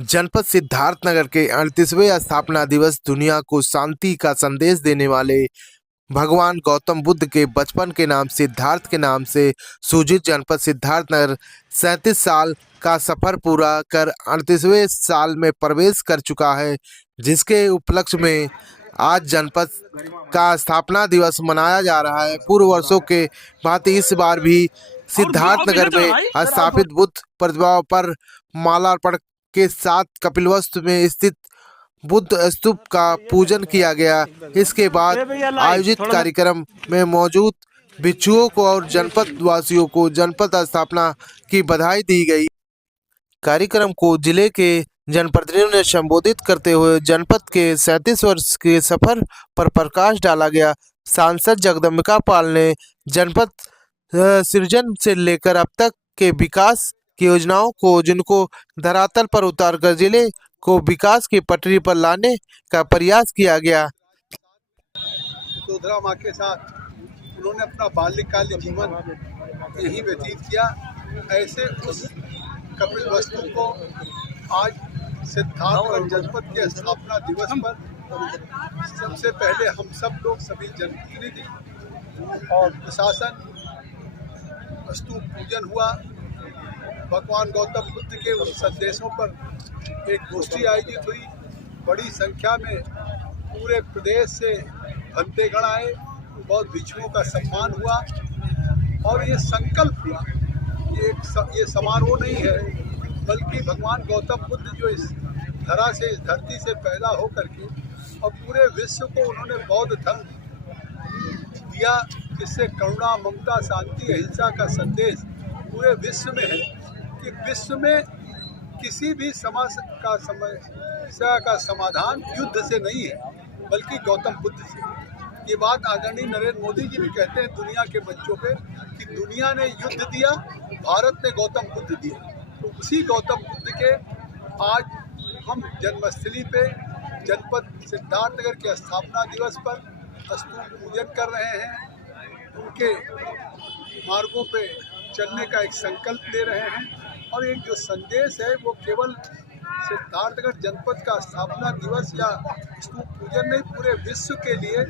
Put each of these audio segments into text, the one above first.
जनपद सिद्धार्थनगर के 38वें स्थापना दिवस दुनिया को शांति का संदेश देने वाले भगवान गौतम बुद्ध के बचपन के नाम सिद्धार्थ के नाम से सूजित जनपद सिद्धार्थनगर 37 साल का सफर पूरा कर 38वें साल में प्रवेश कर चुका है, जिसके उपलक्ष्य में आज जनपद का स्थापना दिवस मनाया जा रहा है। पूर्व वर्षों के भांति इस बार भी सिद्धार्थनगर में स्थापित बुद्ध प्रतिमा पर मालार्पण के साथ कपिलवस्तु में स्थित बुद्ध स्तूप का पूजन किया गया। इसके बाद आयोजित कार्यक्रम में मौजूद भिक्षुओं को और जनपद वासियों को जनपद स्थापना की बधाई दी गई। कार्यक्रम को जिले के जनप्रतिनिधियों ने संबोधित करते हुए जनपद के 37 वर्ष के सफर पर प्रकाश डाला गया। सांसद जगदम्बिका पाल ने जनपद सृजन से लेकर अब तक के विकास की योजनाओं को जिनको धरातल पर उतारकर जिले को विकास की पटरी पर लाने का प्रयास किया गया। यशोधरा माँ के साथ उन्होंने अपना बाल्यकालीन जीवन यही व्यतीत किया। ऐसे उस कपिल वस्तु को आज सिद्धार्थनगर जनपद के स्थापना दिवस पर सबसे पहले हम सब लोग सभी जनप्रतिनिधि और प्रशासन स्तूप पूजन हुआ। भगवान गौतम बुद्ध के उन संदेशों पर एक गोष्ठी आयोजित हुई। बड़ी संख्या में पूरे प्रदेश से भक्तगण आए, बहुत भिक्षुओं का सम्मान हुआ और ये संकल्प हुआ। ये समारोह नहीं है, बल्कि भगवान गौतम बुद्ध जो इस धरा से इस धरती से पैदा हो करके और पूरे विश्व को उन्होंने बौद्ध धर्म दिया, जिससे करुणा, ममता, शांति, अहिंसा का संदेश पूरे विश्व में है कि विश्व में किसी भी समस्या का समाधान युद्ध से नहीं है, बल्कि गौतम बुद्ध से। ये बात आदरणीय नरेंद्र मोदी जी भी कहते हैं दुनिया के मंचों पे कि दुनिया ने युद्ध दिया, भारत ने गौतम बुद्ध दिया। तो उसी गौतम बुद्ध के आज हम जन्मस्थली पे जनपद सिद्धार्थनगर के स्थापना दिवस पर स्तूप पूजन कर रहे हैं। उनके मार्गों पे चलने का एक संकल्प ले रहे हैं और एक जो संदेश है वो केवल सिद्धार्थनगर जनपद का स्थापना दिवस या स्तूप पूजन नहीं, पूरे विश्व के लिए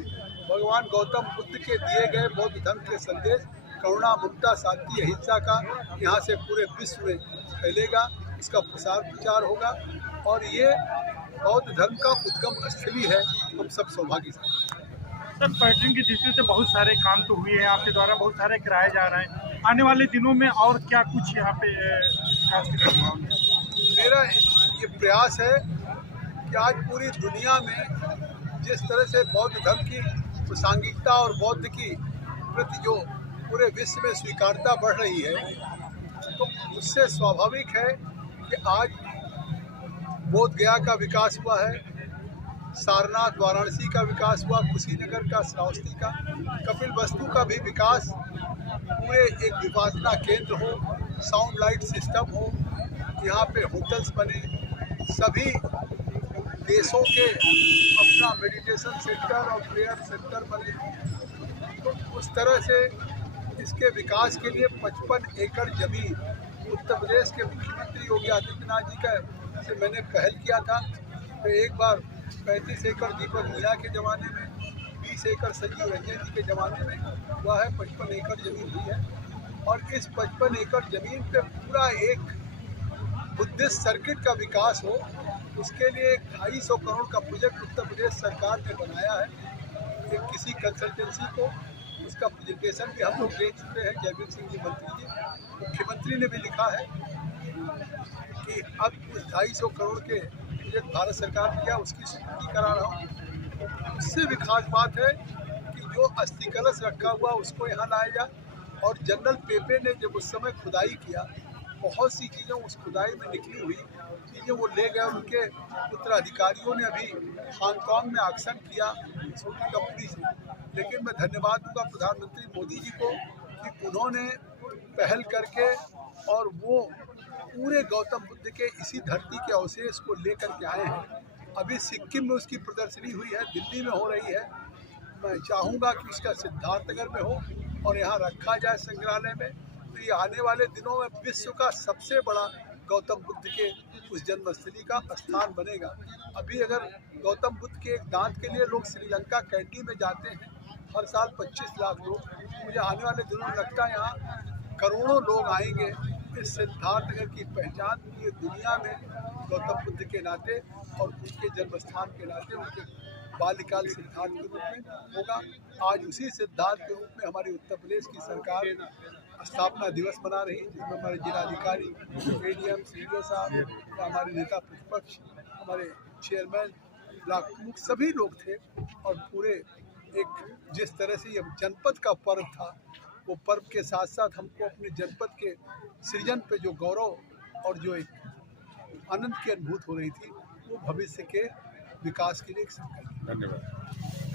भगवान गौतम बुद्ध के दिए गए बौद्ध धर्म के संदेश करुणा, ममता, शांति, अहिंसा का यहाँ से पूरे विश्व में फैलेगा। इसका प्रसार प्रचार होगा और ये बौद्ध धर्म का उद्गम स्थली है। हम सब सौभाग्यशाली। सर, पर्यटन की दृष्टि से बहुत सारे काम तो हुए हैं, आपके द्वारा बहुत सारे कराए जा रहे हैं। आने वाले दिनों में और क्या कुछ यहाँ पे विकास की संभावना है? मेरा ये प्रयास है कि आज पूरी दुनिया में जिस तरह से बौद्ध धर्म की प्रासंगिकता और बौद्ध की प्रति जो पूरे विश्व में स्वीकारता बढ़ रही है, तो उससे स्वाभाविक है कि आज बोध गया का विकास हुआ है, सारनाथ वाराणसी का विकास हुआ, कुशीनगर का, श्रावस्ती का, कपिल वस्तु का भी विकास, पूरे एक विपासना केंद्र हो, साउंड लाइट सिस्टम हो, यहाँ पे होटल्स बने, सभी देशों के अपना मेडिटेशन सेंटर और प्रेयर सेंटर बने। तो उस तरह से इसके विकास के लिए 55 एकड़ जमीन उत्तर प्रदेश के मुख्यमंत्री योगी आदित्यनाथ जी का से मैंने पहल किया था। तो एक बार 35 एकड़ दीपक मीणा के ज़माने में, 20 एकड़ संजीव रंजन जी के ज़माने में हुआ है, 55 एकड़ ज़मीन हुई है। और इस 55 एकड़ ज़मीन पे पूरा एक बुद्धिस्ट सर्किट का विकास हो, उसके लिए 250 करोड़ का प्रोजेक्ट उत्तर प्रदेश सरकार ने बनाया है। एक किसी कंसल्टेंसी को उसका प्रेजेंटेशन भी हम लोग दे चुके हैं। जयवीर सिंह जी मंत्री जी, मुख्यमंत्री ने भी लिखा है कि अब उस 250 करोड़ के प्रोजेक्ट भारत सरकार ने किया, उसकी स्वीकृति करा रहा हूँ। उससे भी खास बात है कि जो अस्थि कलश रखा हुआ उसको यहाँ लाया जाए। और जनरल पेपे ने जब उस समय खुदाई किया, बहुत सी चीज़ें उस खुदाई में निकली हुई चीज़ें वो ले गए। उनके उत्तराधिकारियों ने अभी हांगकांग में ऑक्शन किया छोटी कंपनी से। लेकिन मैं धन्यवाद दूंगा प्रधानमंत्री मोदी जी को कि उन्होंने पहल करके और वो पूरे गौतम बुद्ध के इसी धरती के अवशेष को लेकर के आए हैं। अभी सिक्किम में उसकी प्रदर्शनी हुई है, दिल्ली में हो रही है। मैं चाहूँगा कि इसका सिद्धार्थनगर में हो और यहाँ रखा जाए संग्रहालय में। तो ये आने वाले दिनों में विश्व का सबसे बड़ा गौतम बुद्ध के उस जन्मस्थली का स्थान बनेगा। अभी अगर गौतम बुद्ध के एक दांत के लिए लोग श्रीलंका कैंडी में जाते हैं, हर साल 25 लाख लोग, मुझे आने वाले दिनों में लगता है यहाँ करोड़ों लोग आएंगे। इस सिद्धार्थनगर की पहचान पूरी दुनिया में गौतम बुद्ध के नाते और उनके जन्मस्थान के नाते, उनके बाल्यकाल सिद्धार्थ के रूप में होगा। आज उसी सिद्धार्थ के रूप में हमारी उत्तर प्रदेश की सरकार स्थापना दिवस मना रही, जिसमें हमारे जिलाधिकारी, एडीएम, सीडीओ साहब, या हमारे नेता प्रतिपक्ष, हमारे चेयरमैन, ब्लॉक प्रमुख सभी लोग थे। और पूरे एक जिस तरह से ये जनपद का पर्व था, वो पर्व के साथ साथ हमको अपने जनपद के सृजन पे जो गौरव और जो एक आनंद की अनुभूति हो रही थी, वो भविष्य के विकास के लिए एक संकल्प। धन्यवाद।